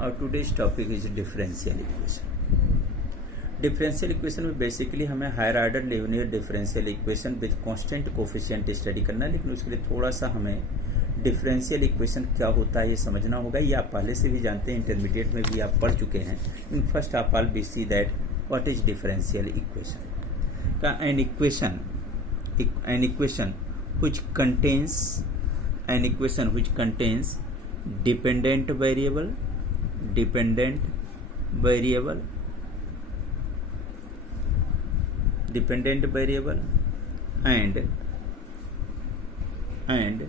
Our today's topic is differential equation. Differential equation में basically हमें higher order linear differential equation with constant coefficient study करना है, लेकिन उसके लिए थोड़ा सा हमें डिफरेंशियल इक्वेशन क्या होता है ये समझना होगा। ये आप पहले से भी जानते हैं, इंटरमीडिएट में भी आप पढ़ चुके हैं। In first of all we see that what is differential equation. An equation which contains dependent variable and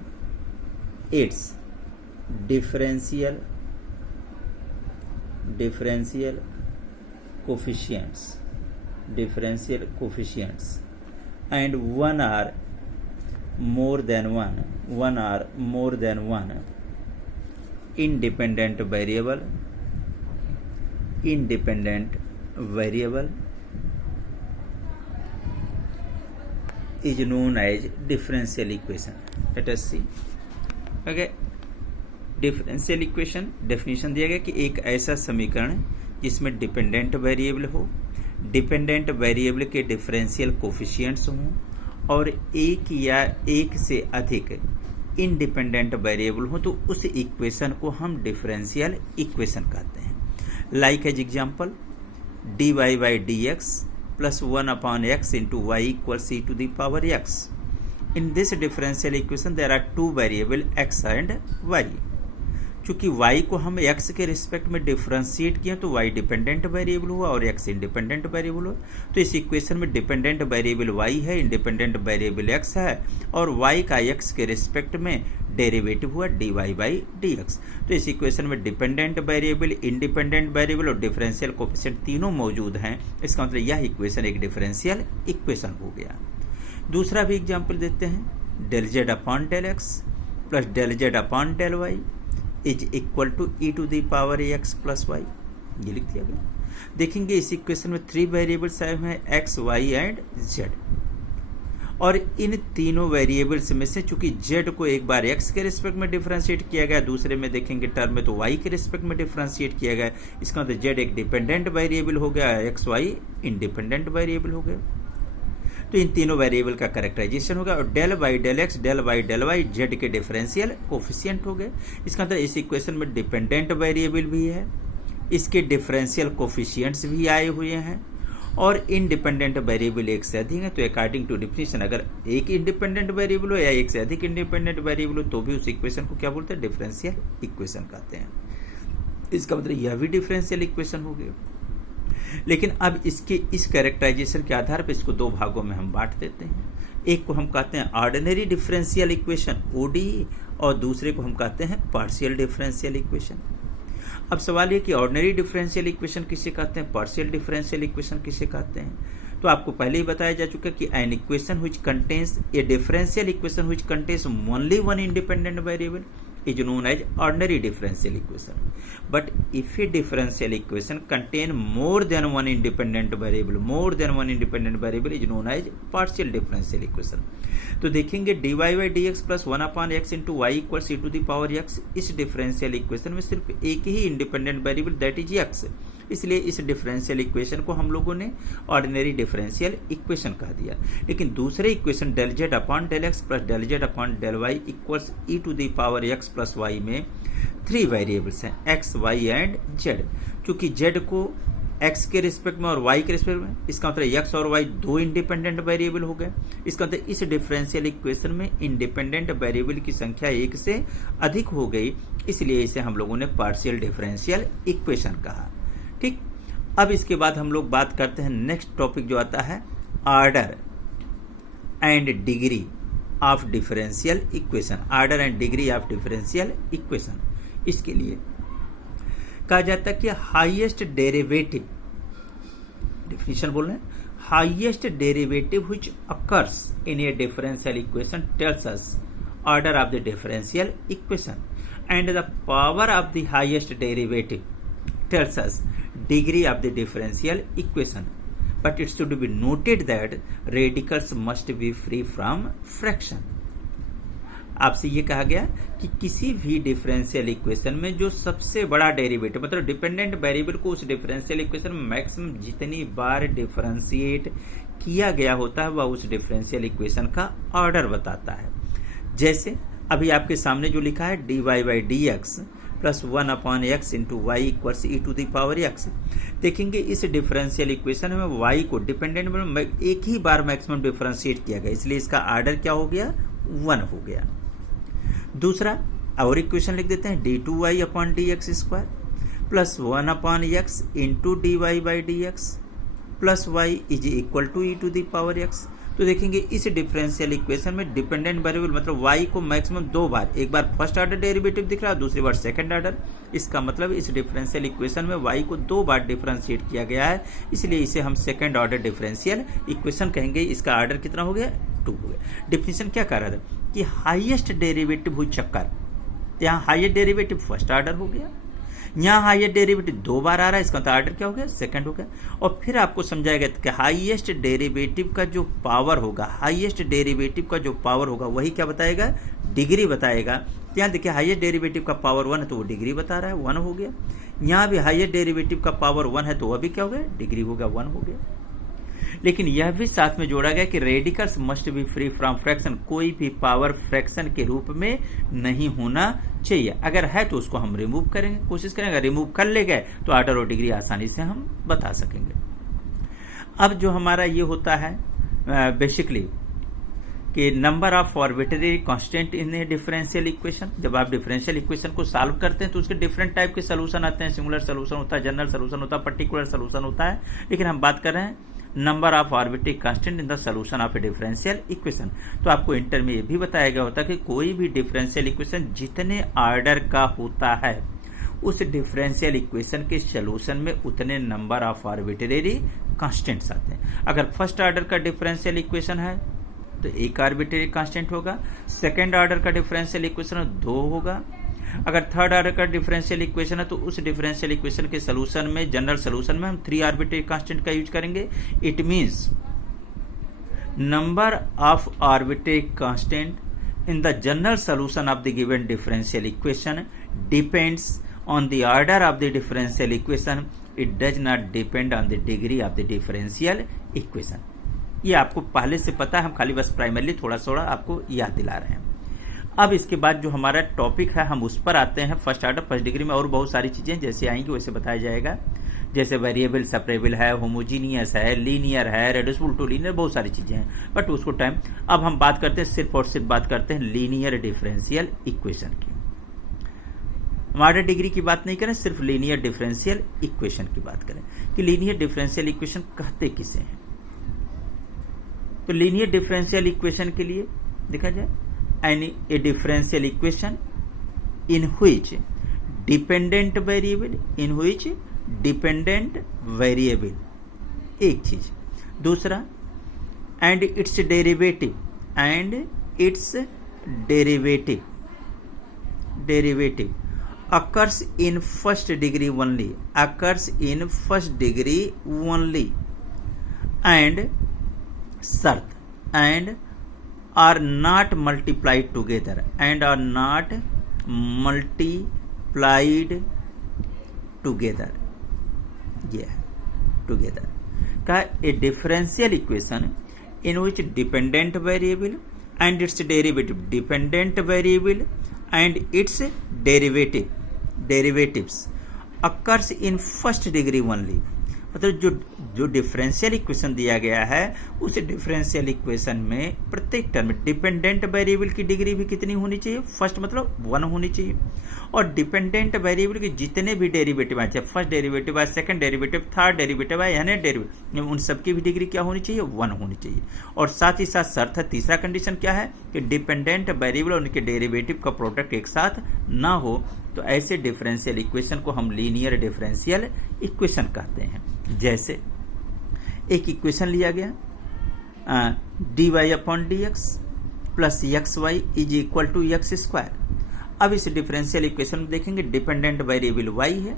its differential coefficients and one or more than one independent variable is known as differential equation. Let us see. Okay, differential equation definition दिया गया कि एक ऐसा समीकरण जिसमें dependent variable हो, dependent variable के differential coefficients हों और एक या एक से अधिक इंडिपेंडेंट वेरिएबल हो, तो उस इक्वेशन को हम डिफरेंशियल इक्वेशन कहते हैं। Like as example dy by dx plus 1 upon x into y equals e to the power x. In this differential equation there are two variable x and y. चूंकि y को हम x के respect में differentiate किए तो y dependent variable हुआ और x independent variable हुआ। तो इस इक्वेशन में डिपेंडेंट वेरिएबल y है, इंडिपेंडेंट वेरिएबल x है और y का x के रिस्पेक्ट में डेरिवेटिव हुआ dy by dx। तो इस इक्वेशन में डिपेंडेंट वेरिएबल, इंडिपेंडेंट वेरिएबल और डिफरेंशियल कोएफिशिएंट तीनों मौजूद हैं। इसका मतलब यह इक्वेशन एक डिफरेंशियल इक्वेशन हो गया। दूसरा भी एग्जांपल देते हैं, del z upon del x plus del z upon del y is equal to e to the power x plus y। ये लिख दिया गया। देखेंगे इस इक्वेशन में 3 वेरिएबल्स आए हुए हैं x, y एंड z, और इन तीनों वेरिएबल्स में से चूंकि z को एक बार x के रिस्पेक्ट में डिफरेंशिएट किया गया, दूसरे में देखेंगे टर्म में तो y के रिस्पेक्ट में डिफरेंशिएट किया गया। इसका मतलब z एक डिपेंडेंट वेरिएबल हो गया, x, y इंडिपेंडेंट वेरिएबल हो गया। तो इन तीनों वेरिएबल का कैरेक्टराइजेशन होगा और del by del x, del by del y z के डिफरेंशियल कोफिशिएंट हो गए। इसका मतलब इस इक्वेशन में डिपेंडेंट वेरिएबल भी है, इसके डिफरेंशियल कोफिशिएंट्स भी आए हुए हैं और इंडिपेंडेंट वेरिएबल एक से अधिक है। तो अकॉर्डिंग टू डिफिनीशन अगर एक इंडिपेंडेंट वेरिएबल हो या एक से अधिक इंडिपेंडेंट वेरिएबल हो तो भी उस इक्वेशन को क्या बोलते हैं, डिफरेंशियल इक्वेशन कहते हैं। इसका मतलब यह भी डिफरेंशियल इक्वेशन हो गया। लेकिन अब इसके इस कैरेक्टराइजेशन के आधार पर इसको दो भागों में हम बांट देते हैं। एक को हम कहते हैं ऑर्डिनरी डिफरेंशियल इक्वेशन ODE और दूसरे को हम कहते हैं पार्शियल डिफरेंशियल इक्वेशन। अब सवाल ये कि ऑर्डिनरी डिफरेंशियल इक्वेशन किसे कहते हैं, पार्शियल डिफरेंशियल इक्वेशन किसे कहते हैं। तो आपको पहले ही बताया जा चुका कि N equation which contains A differential equation which contains only one independent variable is known as ordinary differential equation. But if a differential equation contain more than one independent variable is known as partial differential equation. तो देखेंगे dy by dx plus 1 upon x into y equals e to the power x, इस differential equation में सिर्फ एक ही independent variable that is x, इसलिए इस differential equation को हम लोगों ने ऑर्डिनरी डिफरेंशियल इक्वेशन कह दिया। लेकिन दूसरे equation del z upon del x plus del z upon del y equals e to the power x plus y में 3 वेरिएबल्स हैं x, y एंड z। क्योंकि z को x के रिस्पेक्ट में और y के रिस्पेक्ट में, इसका मतलब x और y दो इंडिपेंडेंट वेरिएबल हो गए। इसका मतलब इस डिफरेंशियल इक्वेशन में इंडिपेंडेंट वेरिएबल की संख्या एक से अधिक हो गई, इसलिए इसे हम लोगों ने पार्शियल डिफरेंशियल इक्वेशन कहा। ठीक, अब इसके बाद हम लोग बात करते हैं नेक्स्ट टॉपिक जो आता है order and degree of differential equation. Order and degree of differential equation, इसके लिए कहा जाता है कि हाईएस्ट डेरिवेटिव, डेफिनेशन बोल रहे हैं, highest derivative which occurs in A differential equation tells us order of the differential equation and the power of the highest derivative tells us degree of the differential equation, but it should be noted that radicals must be free from fraction. आपसे ये कहा गया कि किसी भी differential equation में जो सबसे बड़ा डेरिवेटिव, मतलब डिपेंडेंट वेरिएबल को उस डिफरेंशियल इक्वेशन में मैक्सिमम जितनी बार डिफरेंशिएट किया गया होता है वह उस डिफरेंशियल इक्वेशन का ऑर्डर बताता है। जैसे अभी आपके सामने जो लिखा है dy/dx plus 1/x into y equals e to the power x। देखेंगे इस डिफरेंशियल इक्वेशन में y को डिपेंडेंट में एक ही बार मैक्सिमम डिफरेंशिएट किया गया, इसलिए इसका ऑर्डर क्या हो गया, 1 हो गया। दूसरा और इक्वेशन लिख देते हैं d2y/dx² plus 1/x into dy/dx plus y is equal to e to the power x। तो देखेंगे इस डिफरेंशियल इक्वेशन में डिपेंडेंट वेरिएबल मतलब y को मैक्सिमम 2 बार, एक बार फर्स्ट ऑर्डर डेरिवेटिव दिख रहा है, दूसरी बार सेकंड ऑर्डर। इसका मतलब इस डिफरेंशियल इक्वेशन में y को 2 बार डिफरेंशिएट किया गया है, इसलिए इसे हम सेकंड ऑर्डर डिफरेंशियल इक्वेशन कहेंगे। इसका ऑर्डर कितना हो गया, 2 हो गया। डिफिनेशन क्या कह रहा था कि हाईएस्ट डेरिवेटिव हुई चक्कर, यहाँ हाईएस्ट डेरिवेटिव फर्स्ट ऑर्डर हो गया, यहाँ हाईएस्ट डेरिवेटिव 2 बार आ रहा है, इसका तो ऑर्डर क्या हो गया, सेकंड हो गया। और फिर आपको समझाएगा कि हाईएस्ट डेरिवेटिव का जो पावर होगा, हाईएस्ट डेरिवेटिव का जो पावर होगा वही क्या बताएगा, डिग्री बताएगा। यहाँ देखिए हाईएस्ट डेरिवेटिव का पावर 1 है तो वो डिग्री बता रहा है, 1 हो गया। यहाँ भी हाईएस्ट डेरिवेटिव का पावर 1 है तो वह भी क्या हो गया, डिग्री हो गया, 1 हो गया। लेकिन यह भी साथ में जोड़ा गया कि radicals must be free from fraction, कोई भी पावर फ्रैक्शन के रूप में नहीं होना चाहिए। अगर है तो उसको हम रिमूव करेंगे, कोशिश करेंगे, रिमूव कर ले गए तो ऑर्डर और डिग्री आसानी से हम बता सकेंगे। अब जो हमारा ये होता है बेसिकली कि number of arbitrary constant in A differential equation. जब आप डिफरेंशियल इक्वेशन को सॉल्व करते हैं तो उसके डिफरेंट टाइप के सोल्यूशन आते हैं, सिंगुलर सोल्यूशन होता है, जनरल सोल्यूशन होता है, पर्टिकुलर सोल्यूशन होता है। लेकिन हम बात कर रहे हैं number of arbitrary constant in the solution of A differential equation. तो आपको इंटर में ये भी बताया गया होता है कि कोई भी डिफरेंशियल इक्वेशन जितने ऑर्डर का होता है उस डिफरेंशियल इक्वेशन के सोल्यूशन में उतने नंबर ऑफ आर्बिट्रेरी कांस्टेंट्स आते हैं। अगर फर्स्ट ऑर्डर का डिफरेंशियल इक्वेशन है तो एक आर्बिट्रेरी कांस्टेंट होगा, सेकेंड ऑर्डर का डिफरेंशियल इक्वेशन 2 होगा, अगर थर्ड ऑर्डर का डिफरेंशियल इक्वेशन है तो उस डिफरेंशियल इक्वेशन के सोल्यूशन में, जनरल सोल्यूशन में हम 3 आर्बिट्रेरी कांस्टेंट का यूज करेंगे। It means number of arbitrary constant in the general solution of the given differential equation depends on the order of the differential equation, it does not depend on the degree of the differential equation. ये आपको पहले से पता है, हम खाली बस primarily थोड़ा थोड़ा आपको याद दिला रहे हैं। अब इसके बाद जो हमारा टॉपिक है हम उस पर आते हैं, फर्स्ट ऑर्डर फर्स्ट डिग्री में और बहुत सारी चीजें जैसे आएंगी वैसे बताया जाएगा, जैसे वेरिएबल सेपरेबल है, होमोजीनियस है, लीनियर है, रेड्यूसिबल टू लीनियर, बहुत सारी चीजें हैं, बट उसको टाइम। अब हम बात करते हैं सिर्फ और सिर्फ बात करते हैं लीनियर डिफरेंशियल इक्वेशन की। हम ऑर्डर डिग्री की बात नहीं करें, सिर्फ लीनियर डिफरेंशियल इक्वेशन की बात करें कि लीनियर डिफरेंशियल इक्वेशन कहते किसे हैं। तो लीनियर डिफरेंशियल इक्वेशन के लिए देखा जाए a differential equation in which dependent variable एक चीज, दूसरा and its derivative occurs in first degree only and शर्त and are not multiplied together ये है together का a differential equation in which dependent variable and its derivative derivatives occurs in first degree only। मतलब जो differential equation दिया गया है उस डिफरेंशियल इक्वेशन में प्रत्येक टर्म में डिपेंडेंट वेरिएबल की डिग्री भी कितनी होनी चाहिए, फर्स्ट मतलब 1 होनी चाहिए, और डिपेंडेंट वेरिएबल के जितने भी डेरिवेटिव आए, चाहे फर्स्ट डेरिवेटिव आए, सेकंड डेरिवेटिव, थर्ड डेरिवेटिव आए, यानी डेरिवेटिव, उन सबकी भी डिग्री क्या होनी चाहिए, 1 होनी चाहिए। और साथ ही साथ शर्त है, तीसरा कंडीशन क्या है कि डिपेंडेंट वेरिएबल और उनके डेरिवेटिव का प्रोडक्ट एक साथ ना हो, तो ऐसे डिफरेंशियल इक्वेशन को हम लीनियर डिफरेंशियल इक्वेशन कहते हैं। जैसे एक इक्वेशन लिया गया dy/dx plus xy is equal to x²। अब इस डिफरेंशियल इक्वेशन में देखेंगे डिपेंडेंट वेरिएबल y है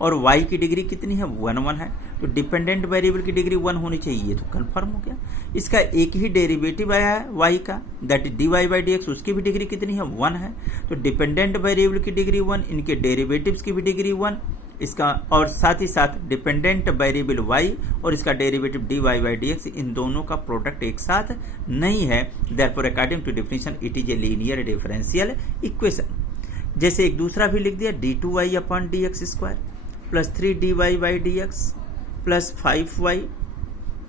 और y की डिग्री कितनी है, 1 1 है, तो डिपेंडेंट वेरिएबल की डिग्री 1 होनी चाहिए, ये तो कंफर्म हो गया। इसका एक ही डेरिवेटिव आया है y का, दैट इज dy/dx, उसकी भी डिग्री कितनी है 1 है। तो डिपेंडेंट वेरिएबल की डिग्री 1, इनके डेरिवेटिव्स की भी डिग्री 1, इसका और साथ ही साथ डिपेंडेंट वेरिएबल y और इसका डेरिवेटिव dy/dx, इन दोनों का प्रोडक्ट एक साथ नहीं है। Therefore according to definition it is a linear differential equation. जैसे एक दूसरा भी लिख दिया, d2y/dx² plus 3dy/dx plus 5y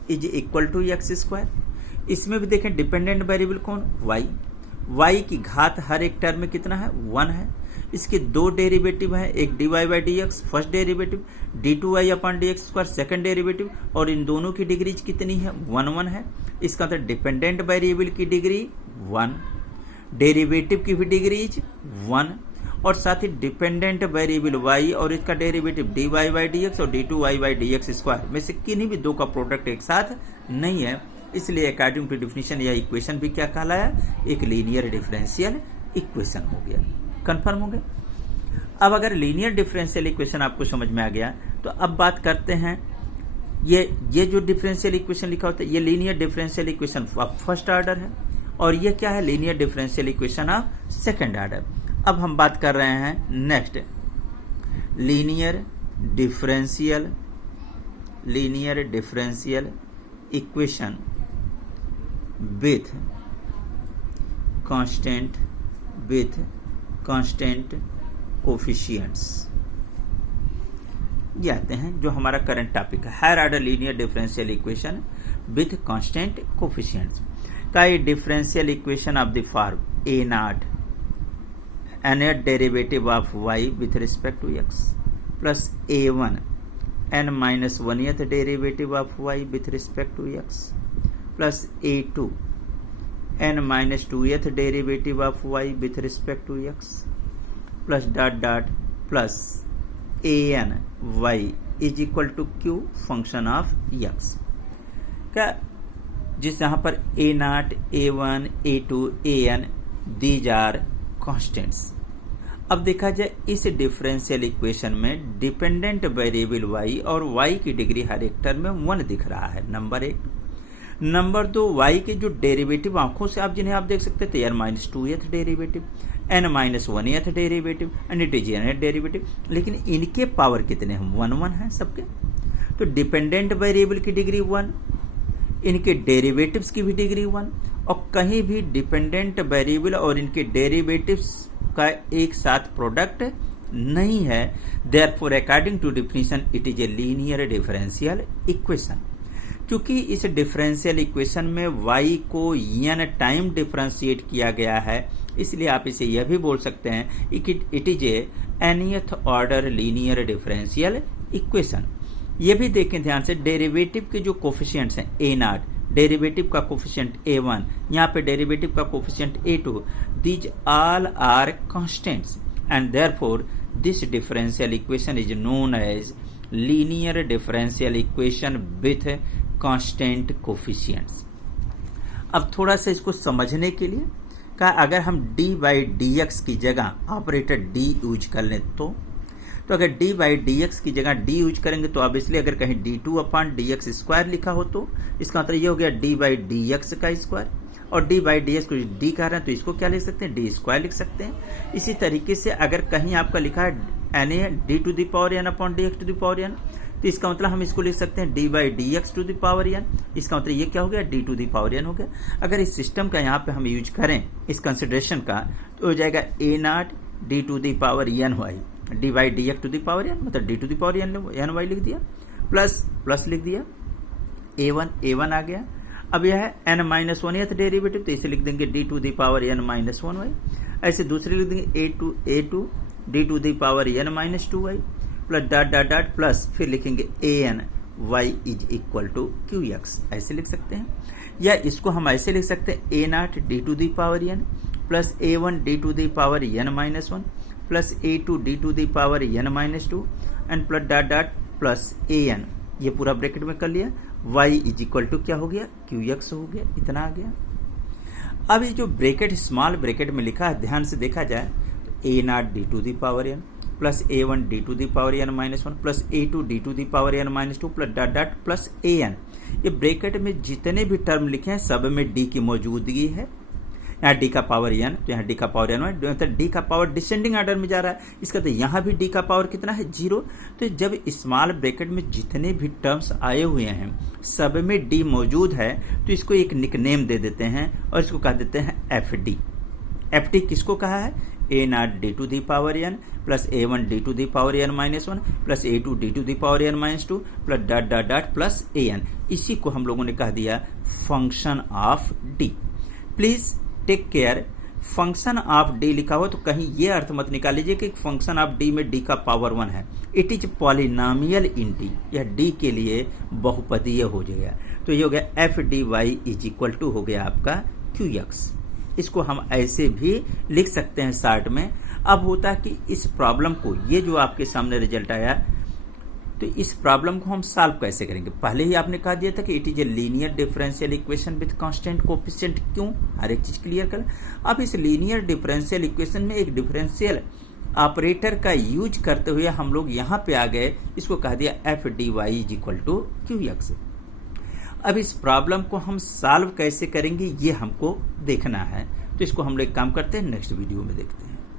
is equal to x²। इसमें भी देखें डिपेंडेंट वेरिएबल कौन, y की घात हर एक टर्म में कितना है 1 है। इसके दो डेरिवेटिव हैं, एक dy/dx first derivative, d2y/dx² second derivative, और इन दोनों की डिग्रीज कितनी है 1 है। इसका मतलब डिपेंडेंट वेरिएबल की डिग्री 1, डेरिवेटिव की भी डिग्रीज 1, और साथ ही डिपेंडेंट वेरिएबल y और इसका डेरिवेटिव dy/dx और d2y/dx² में से किन्हीं भी दो का प्रोडक्ट एक साथ नहीं है। इसलिए अकॉर्डिंग टू डेफिनेशन यह इक्वेशन भी क्या कहलाया, एक लीनियर डिफरेंशियल इक्वेशन हो गया। कंफर्म हो गया। अब अगर लीनियर डिफरेंशियल इक्वेशन आपको समझ में आ गया, तो अब बात करते हैं ये जो डिफरेंशियल इक्वेशन लिखा होता है, ये linear differential equation of first order है, और ये क्या है, linear differential equation of second order. अब हम बात कर रहे हैं next linear differential equation with constant coefficients. ये आते हैं जो हमारा करंट टॉपिक है, higher order linear differential equation with constant coefficients का ये differential equation of the form a0 nth derivative of y with respect to x plus a1 n-1th derivative of y with respect to x plus a2 n-2th derivative of y with respect to x plus plus an y is equal to q function of x का, जिस यहाँ पर a0, a1, a2, an these are constants. अब देखा जाए इस differential equation में dependent variable y और y की डिग्री हर एक टर्म में 1 दिख रहा है, नंबर 1। नंबर 2, y के जो डेरिवेटिव आंखों से आप जिन्हें आप देख सकते थे, n-2th derivative, n-1th derivative and it is nth derivative, लेकिन इनके पावर कितने हैं 1 है सबके। तो डिपेंडेंट वेरिएबल की डिग्री 1, इनके डेरिवेटिव्स की भी डिग्री 1, और कहीं भी डिपेंडेंट वेरिएबल और इनके डेरिवेटिव्स का एक साथ प्रोडक्ट नहीं है। Therefore according to definition it is a linear differential equation. क्योंकि इस डिफरेंशियल इक्वेशन में y को n टाइम डिफरेंशिएट किया गया है, इसलिए आप इसे यह भी बोल सकते हैं it is A nth order linear differential equation. ये भी देखें ध्यान से, डेरिवेटिव के जो कोफिशिएंट्स हैं a0, डेरिवेटिव का कोफिशिएंट a1, यहाँ पे डेरिवेटिव का coefficient a2, these all are constants and therefore this differential equation is known as linear differential equation with constant coefficients. अब थोड़ा सा इसको समझने के लिए का, अगर हम d/dx की जगह ऑपरेटर d यूज कर लें तो अगर d/dx की जगह d यूज करेंगे तो ऑब्वियसली अगर कहीं d2/dx² लिखा हो तो इसका मतलब ये हो गया d/dx का स्क्वायर, और d/dx को d कह रहे हैं तो इसको क्या लिख सकते हैं, d² लिख सकते हैं। इसी तरीके से अगर कहीं आपका लिखा है na d⁴n/dx⁴n, तो इसका मतलब हम इसको लिख सकते हैं d/dx⁴n, इसका मतलब ये क्या हो गया, d⁴n हो गया। अगर इस सिस्टम का यहाँ पे हम यूज करें इस कंसिडरेशन का, तो हो जाएगा a0 d⁴ny d/dx⁴n, मतलब d⁴n लिख दिया, प्लस लिख दिया a1 आ गया। अब यह है n-1th डेरिवेटिव, तो इसे लिख देंगे d⁴n-1y। ऐसे दूसरे लिख देंगे a2 d⁴n-2y प्लस प्लस फिर लिखेंगे an y is equal to qx, ऐसे लिख सकते हैं। या इसको हम ऐसे लिख सकते हैं a0 d⁴n plus a1 d⁴n-1 plus a2 d⁴n-2 and plus an, ये पूरा ब्रैकेट में कर लिया, y इज इक्वल टू क्या हो गया, qx हो गया, इतना आ गया। अब ये जो ब्रैकेट स्मॉल ब्रैकेट में लिखा है, ध्यान से देखा जाए तो a0 d⁴n plus a1 d to the power n minus 1 plus a2 d to the power n minus 2 plus dot dot plus an। ये ब्रैकेट में जितने भी टर्म लिखे हैं सब में d की मौजूदगी है। यहाँ d का पावर n, तो यहाँ d का पावर n, मतलब d का पावर डिसेंडिंग ऑर्डर में जा रहा है। इसका तो यहाँ भी d का पावर कितना है 0। तो जब स्मॉल ब्रैकेट में जितने भी टर्म्स आए हुए हैं सब में d मौजूद है, तो इसको एक निकनेम दे देते हैं और इसको कह देते हैं fd। fd किसको कहा है? a nought D to the power n plus a1 D to the power n minus 1 plus a2 D to the power n minus 2 plus dot dot dot plus an। इसी को हम लोगों ने कह दिया function of d। Please take care, function of d लिखा हो तो कहीं ये अर्थ मत निकाल लीजिए कि फंक्शन ऑफ d में d का पावर 1 है। It is polynomial in d, यह d के लिए बहुपदीय हो जाएगा। तो ये हो गया F D Y is equal to हो गया आपका qx। इसको हम ऐसे भी लिख सकते हैं शॉर्ट में। अब होता है कि इस प्रॉब्लम को, ये जो आपके सामने रिजल्ट आया, तो इस प्रॉब्लम को हम सॉल्व कैसे करेंगे? पहले ही आपने कहा दिया था कि it is a linear differential equation with constant coefficient. क्यों? हर एक चीज क्लियर कर। अब इस लीनियर डिफरेंशियल इक्वेशन में एक डिफरेंशियल ऑपरेटर का यूज करते हुए हम लोग यहाँ पे आ गए, इसको कह दिया F D Y is equal to qx। अब इस प्रॉब्लम को हम सॉल्व कैसे करेंगे ये हमको देखना है। तो इसको हम लोग काम करते हैं, नेक्स्ट वीडियो में देखते हैं।